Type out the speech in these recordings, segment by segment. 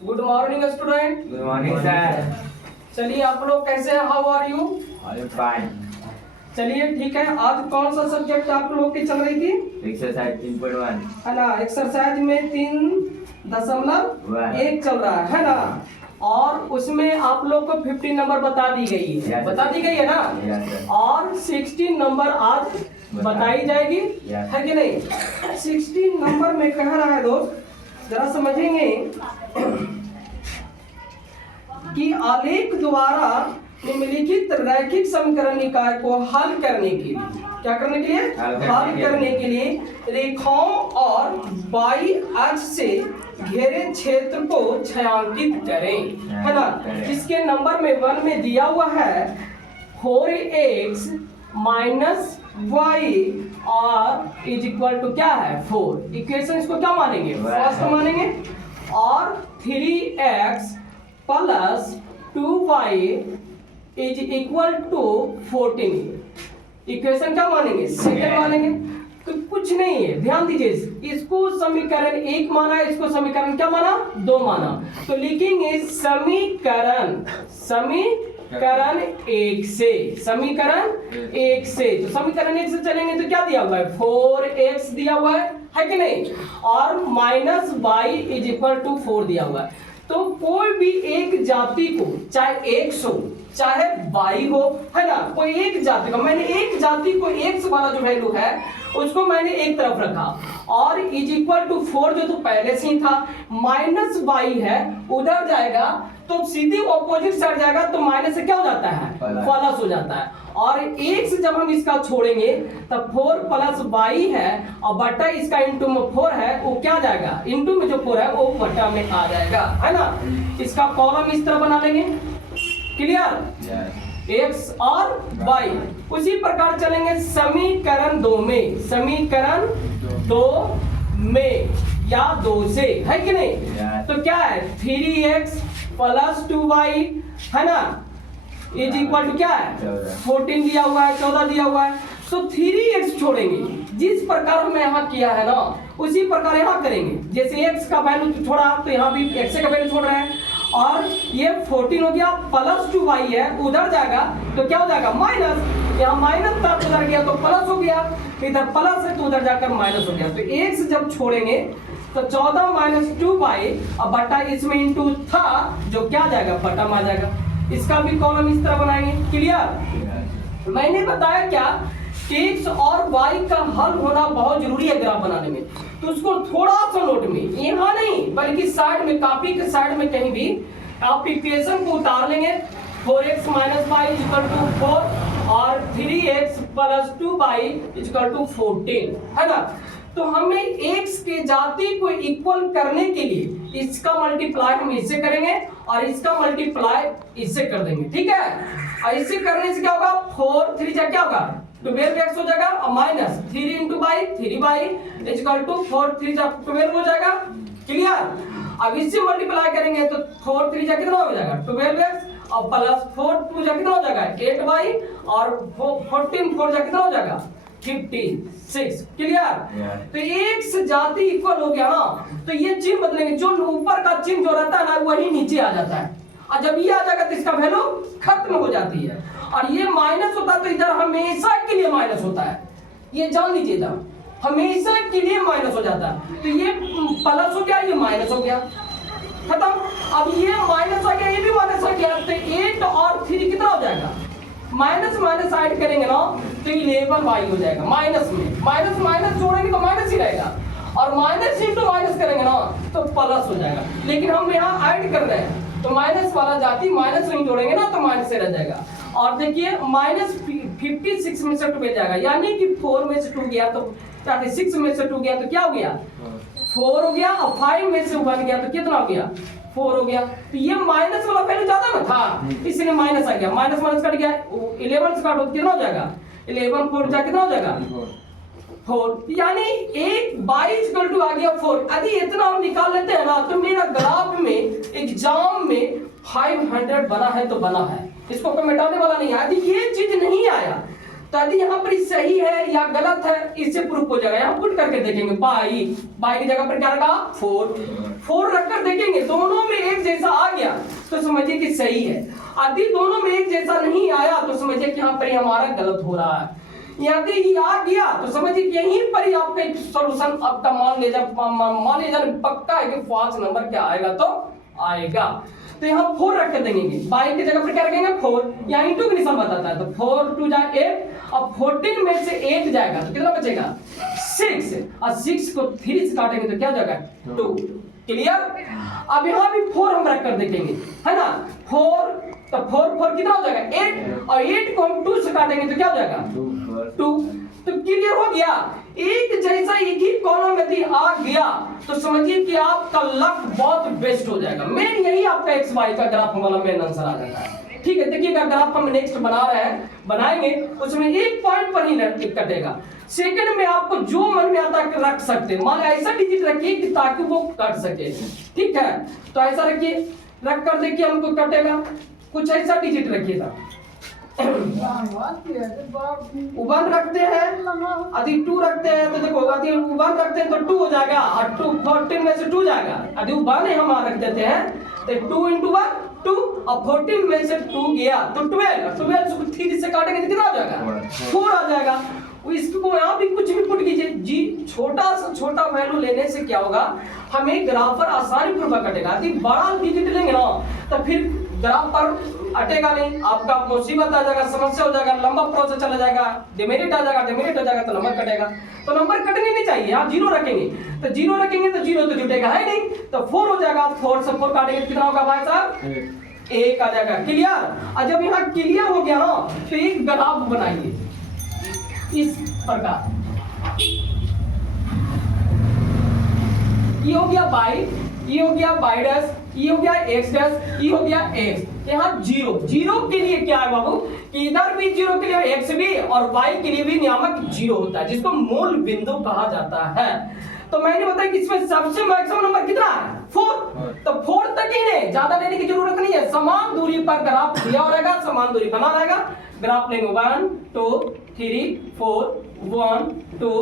Good morning student. Good morning sir. चलिए आप लोग कैसे हैं? How are you? I am fine. चलिए ठीक है। आज कौन सा सब्जेक्ट आप लोग की चल रही थी? एक्सरसाइज 3.1 है ना। एक्सरसाइज में 3.1 चल रहा है ना। और उसमें आप लोग को 15 नंबर बता दी गई है। Yes, बता दी गई है ना। Yes, sir. और 16 नंबर आज बताई जाएगी। Yes. है कि नहीं? 16 नंबर में कह रहा है दोस्त, जरा समझेंगे कि आलेख द्वारा निम्नलिखित रैखिक समीकरण निकाय को हल करने के लिए, क्या करने के लिए? हल करने के लिए रेखाओं और बाई अक्ष से घेरे क्षेत्र को छायांकित करें, है ना। जिसके नंबर में 1 में दिया हुआ है 4x माइनस वाई और इज इक्वल टू क्या है 4। इक्वेशन इसको क्या मानेंगे? फर्स्ट मानेंगे। और 3x plus 2y is equal to 14। Equation क्या मानेंगे? सेकंड मानेंगे। तो कुछ नहीं है, ध्यान दीजिए। इसको समीकरण 1 माना, इसको समीकरण क्या माना? 2 माना। तो लिखेंगे समीकरण 1 से, समीकरण 1 से। तो समीकरण 1 से चलेंगे तो क्या दिया हुआ है? 4x दिया हुआ है कि नहीं? और minus y is equal to 4 दिया हुआ है। तो कोई भी एक जाति को, चाहे x हो चाहे y हो, है ना, कोई एक जाति का, मैंने एक जाति को x वाला जो वैल्यू है उसको मैंने एक तरफ रखा और इज इक्वल टू 4 जो तो पहले से ही था, माइनस y है उधर जाएगा तो सीधी ऑपोजिट साइड जाएगा तो माइनस से क्या हो जाता है? प्लस हो जाता है। और एक से जब हम इसका छोड़ेंगे तब 4 प्लस y है और बटा इसका इंटू में 4 है, वो क्या जाएगा? इंटू में जो 4 है वो बटा में आ जाएगा, है ना। इसका कॉलम इस तरह बना लेंगे। क्लियर? x और y। उसी प्रकार चलेंगे समीकरण 2 में, समीकरण 2 में या 2 से, है कि नहीं? तो क्या है? 3x प्लस 2y, है ना, इज इक्वल टू क्या है? 14 दिया हुआ है, 14 दिया हुआ है। तो 3x छोड़ेंगे, जिस प्रकार हमने यहाँ किया है ना उसी प्रकार यहाँ करेंगे। जैसे x का वैल्यू छोड़ा तो यहाँ भी x का वैल्यू छोड़ रहे हैं। और ये 14 हो गया, प्लस 2y है उधर जाएगा तो क्या हो जाएगा? माइनस। यहाँ माइनस था उधर गया तो प्लस हो गया, इधर प्लस है तो उधर जाकर माइनस हो गया। तो x जब छोड़ेंगे तो 14 माइनस 2y और बटा इसमें इंटू था जो क्या जाएगा? बटा में आ जाएगा। इसका भी कॉलम इस तरह बनाएंगे। क्लियर? मैंने बताया क्या x और y का हल होना बहुत जरूरी है ग्राफ बनाने में। तो उसको थोड़ा सा नोट में, यहाँ नहीं बल्कि साइड में, कॉपी के साइड में कहीं भी आप इक्वेशन को उतार लेंगे। 4x minus Y equal to 4 और 3x plus 2y equal to 14, है ना। तो हमें x के जाति को इक्वल करने के लिए इसका मल्टीप्लाई हम इससे करेंगे और इसका मल्टीप्लाई इससे कर देंगे, ठीक है। और इससे करने से क्या होगा? 4 3 जा क्या होगा? 12x हो जाएगा और minus 3 into by 3y equal to 4 3 जा 12 हो जाएगा। क्लियर? अब इससे मल्टीप्लाई करेंगे तो 4 3 जा कितना हो जाएगा? 12x और प्लस 4 2 जा कितना हो जाएगा? 8y और 14 4 जा कितना हो जाएगा? 56। क्लियर? तो एक से जाति इक्वल हो गया ना तो ये चिन्ह बदलेंगे, जो ऊपर का चिन्ह जो रहता है ना वही नीचे आ जाता है और जब ये आ जाएगा तो इसका वैल्यू खत्म हो जाती है। और ये माइनस होता है तो इधर हमेशा के लिए माइनस होता है, ये जान लीजिएगा, हमेशा के लिए माइनस हो जाता है। तो ये प्लस हो गया, ये माइनस हो गया, खत्म। अब ये माइनस हो गया, ये भी माइनस हो गया, तो 8 और 3 कितना हो जाएगा? माइनस माइनस ऐड करेंगे ना तो 11y हो जाएगा। माइनस में माइनस माइनस जोड़ेंगे तो माइनस ही रहेगा और माइनस इंटू माइनस करेंगे ना तो प्लस हो जाएगा। लेकिन हम यहाँ ऐड कर रहे हैं तो माइनस वाला जाति माइनस नहीं जोड़ेंगे ना तो माइनस से रह जाएगा। और देखिए माइनस 56 में से 2 मिल जाएगा, यानी कि 4 में से 2 गया तो 36 में से 2 गया तो क्या हो गया? 4 हो गया और 5 में से 1 गया तो कितना हो गया? 4 हो गया। तो ये माइनस वाला वैल्यू ज्यादा ना था इसलिए माइनस आ गया, माइनस माइनस कट गया, 11 से काटो कितना हो जाएगा? 11 4 जा कितना हो जाएगा? 4। यानी एक 22 आ गया 4। यदि इतना हम निकाल लेते हैं ना तो मेरा ग्राफ में एग्जाम में 500 बना है तो बना है, इसको कोई मिटाने वाला नहीं है। यदि ये चीज नहीं आया तो यदि यहाँ पर सही है या गलत है इससे प्रूफ हो जाएगा। यहाँ पुट करके देखेंगे, बाई की जगह पर क्या रखा? 4 रखकर देखेंगे दोनों में एक तो समझिए कि सही है। यदि दोनों में एक जैसा नहीं आया तो समझिए कि यहाँ पर हमारा गलत हो रहा है। यदि ये आ गया तो समझिए कि यहीं पर ही आपका एक सॉल्यूशन आपका मान ले जाए पक्का है कि 5 नंबर क्या आएगा तो आएगा। तो यहाँ 4 रख के देंगे, बाई की जगह पर क्या रखेंगे 4, यहाँ इंटू का निशान बताता है तो 4 2 जा 8, अब 14 में से 8 जाएगा तो कितना बचेगा 6, और 6 को 3 से काटेंगे तो क्या जाएगा 2। क्लियर। अब यहाँ भी 4 हम रख कर देखेंगे, है ना, 4 तो 4 कितना हो जाएगा 8, और 8 को हम 2 से काटेंगे तो क्या हो जाएगा 2। तो क्लियर हो गया। एक जैसा एक ही कॉलम यदि आ गया तो समझिए कि आपका लक बहुत बेस्ट हो जाएगा। मेन यही आपका एक्स वाई का ग्राफ वाला मेन आंसर आ जाता है। ठीक है, देखिएगा ग्राफ हम नेक्स्ट बना रहे हैं, बनाएंगे उसमें एक पॉइंट पर ही कटेगा। सेकंड में आपको जो मन में आता है रख सकते हैं, मान ऐसा डिजिट रखिए कि ताकि वो कट सके। ठीक है, तो ऐसा रखिए, रख कर देखिए हमको कटेगा, कुछ ऐसा डिजिट रखिएगा। 1 रखते हैं, यदि 2 रखते हैं तो देखो यदि 1 रखते हैं तो 2 हो जाएगा, और 2 14 में से 2 जाएगा। यदि 1 हम रख देते हैं तो 2 × 1 2, और 14 में से 2 गया तो 12, 12 को 3 से काटेंगे तो कितना आ जाएगा 4 आ जाएगा। इसको यहाँ भी कुछ भी पुट कीजिए जी, छोटा से छोटा वैल्यू लेने से क्या होगा, हमें ग्राफ पर आसानी पूर्वक कटेगा। यदि बड़ा डिजिट लेंगे ना तो फिर ग्राफ पर अटेगा नहीं, आपका मुसीबत आ जाएगा, समस्या हो जाएगा, लंबा प्रोसेस चला जाएगा, डिमेरिट आ जाएगा तो नंबर कटेगा। तो नंबर कटने नहीं चाहिए, आप 0 रखेंगे तो 0 रखेंगे तो 0 तो जुटेगा है नहीं, तो 4 हो जाएगा। 4 से 4 काटेंगे कितना होगा भाई साहब 1 आ जाएगा। क्लियर। और जब यहाँ क्लियर हो गया ना तो एक ग्राफ बनाइए इस प्रकार, ये हो गया बाई, ये हो गया बाई डैश, ये हो गया एक्स डैश, ये हो गया एक्स। यहाँ 0 के लिए क्या है बाबू कि इधर भी 0 के लिए एक्स भी और वाई के लिए भी नियामक 0 होता है, जिसको मूल बिंदु कहा जाता है। तो मैंने बताया कि इसमें सबसे मैक्सिमम नंबर कितना है 4, तो 4 तक ही नहीं, ज्यादा लेने की जरूरत नहीं है। समान दूरी पर ग्राफ दिया रहेगा, समान दूरी बना रहेगा, ग्राफ लेंगे 1 2 3 4 1 2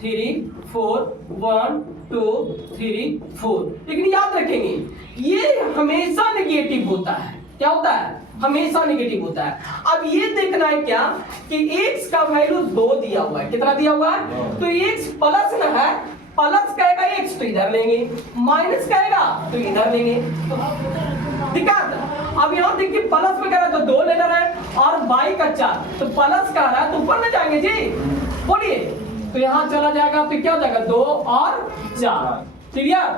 3 4 1 2 3 4। लेकिन याद रखेंगे ये हमेशा नेगेटिव होता है। क्या होता है? हमेशा नेगेटिव होता है। अब ये देखना है क्या कि x का वैल्यू 2 दिया हुआ है, कितना दिया हुआ है, तो x प्लस न है, प्लस कहेगा x तो इधर लेंगे, माइनस कहेगा तो इधर लेंगे। दिक्कत अब यहाँ देखिए प्लस में कह रहा है तो 2 ले रहा है और बाई का 4, तो प्लस कह रहा है तो ऊपर में जाएंगे जी, बोलिए, तो यहाँ चला जाएगा तो क्या हो जाएगा 2 और 4। क्लियर।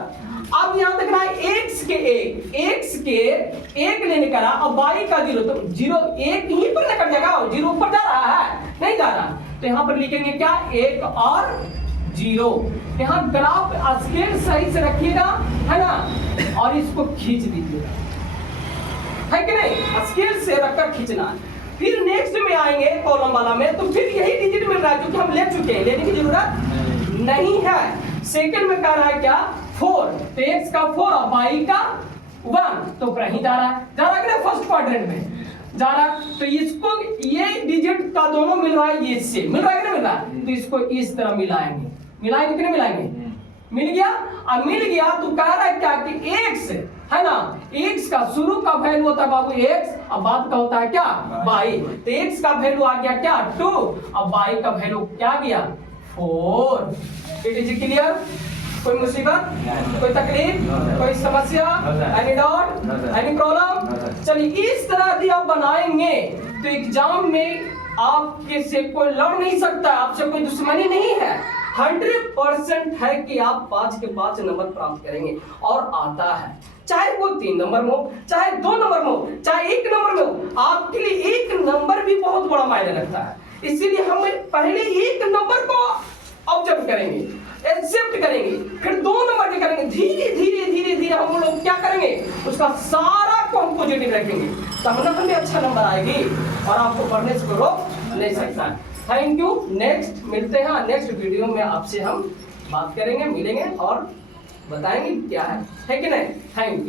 अब यहाँ देखना है x के 1 लेने का और बाई का 0, तो 0 1 यहीं पर कट जाएगा, 0 ऊपर जा रहा है नहीं जा रहा, तो यहाँ पर लिखेंगे क्या 1 और 0। यहाँ ग्राफ स्केल सही से रखिएगा, है ना, और इसको खींच दीजिएगा, है कि नहीं, स्केल से रखकर खींचना। फिर नेक्स्ट में आएंगे कॉलम वाला में, तो फिर यही डिजिट मिल रहा है क्योंकि हम ले चुके हैं, लेने की जरूरत नहीं है। सेकंड में कह रहा है क्या 4, तो x का 4 और y का 1, तो ऊपर ही जा रहा है कि फर्स्ट क्वाड्रेंट में जा रहा है, तो इसको ये डिजिट का दोनों मिल रहा है, ये इससे मिल रहा है कि नहीं मिल रहा है, तो इसको इस तरह मिलाएंगे कि नहीं मिलाएंगे, मिल गया। अब मिल गया तो कह रहा है क्या कि x है ना, x का शुरू का वैल्यू होता है बाबू x, और बाद का होता है क्या y, तो x का वैल्यू आ गया क्या 2 और y का वैल्यू क्या गया 4। It is clear. कोई मुसीबत, कोई तकलीफ, कोई समस्या, एनी डाउट, एनी प्रॉब्लम? चलिए इस तरह यदि आप बनाएंगे तो एग्जाम में आपके से कोई लड़ नहीं सकता, आपसे कोई दुश्मनी नहीं है, 100% है कि आप 5 के 5 नंबर प्राप्त करेंगे। और आता है चाहे वो 3 नंबर में हो, चाहे 2 नंबर में हो, चाहे 1 नंबर में हो, आपके लिए 1 नंबर भी बहुत बड़ा मायने रखता है। इसीलिए हम पहले 1 नंबर को ऑब्जर्व करेंगे, एक्सेप्ट करेंगे, फिर 2 नंबर के करेंगे, धीरे धीरे हम लोग क्या करेंगे, उसका सारा को हम पॉजिटिव रखेंगे, तब ना हमें अच्छा नंबर आएगी और आपको पढ़ने से रोक नहीं सकता। Thank you. नेक्स्ट मिलते हैं, नेक्स्ट वीडियो में आपसे हम बात करेंगे, मिलेंगे और बताएंगे क्या है कि नहीं। Thank you.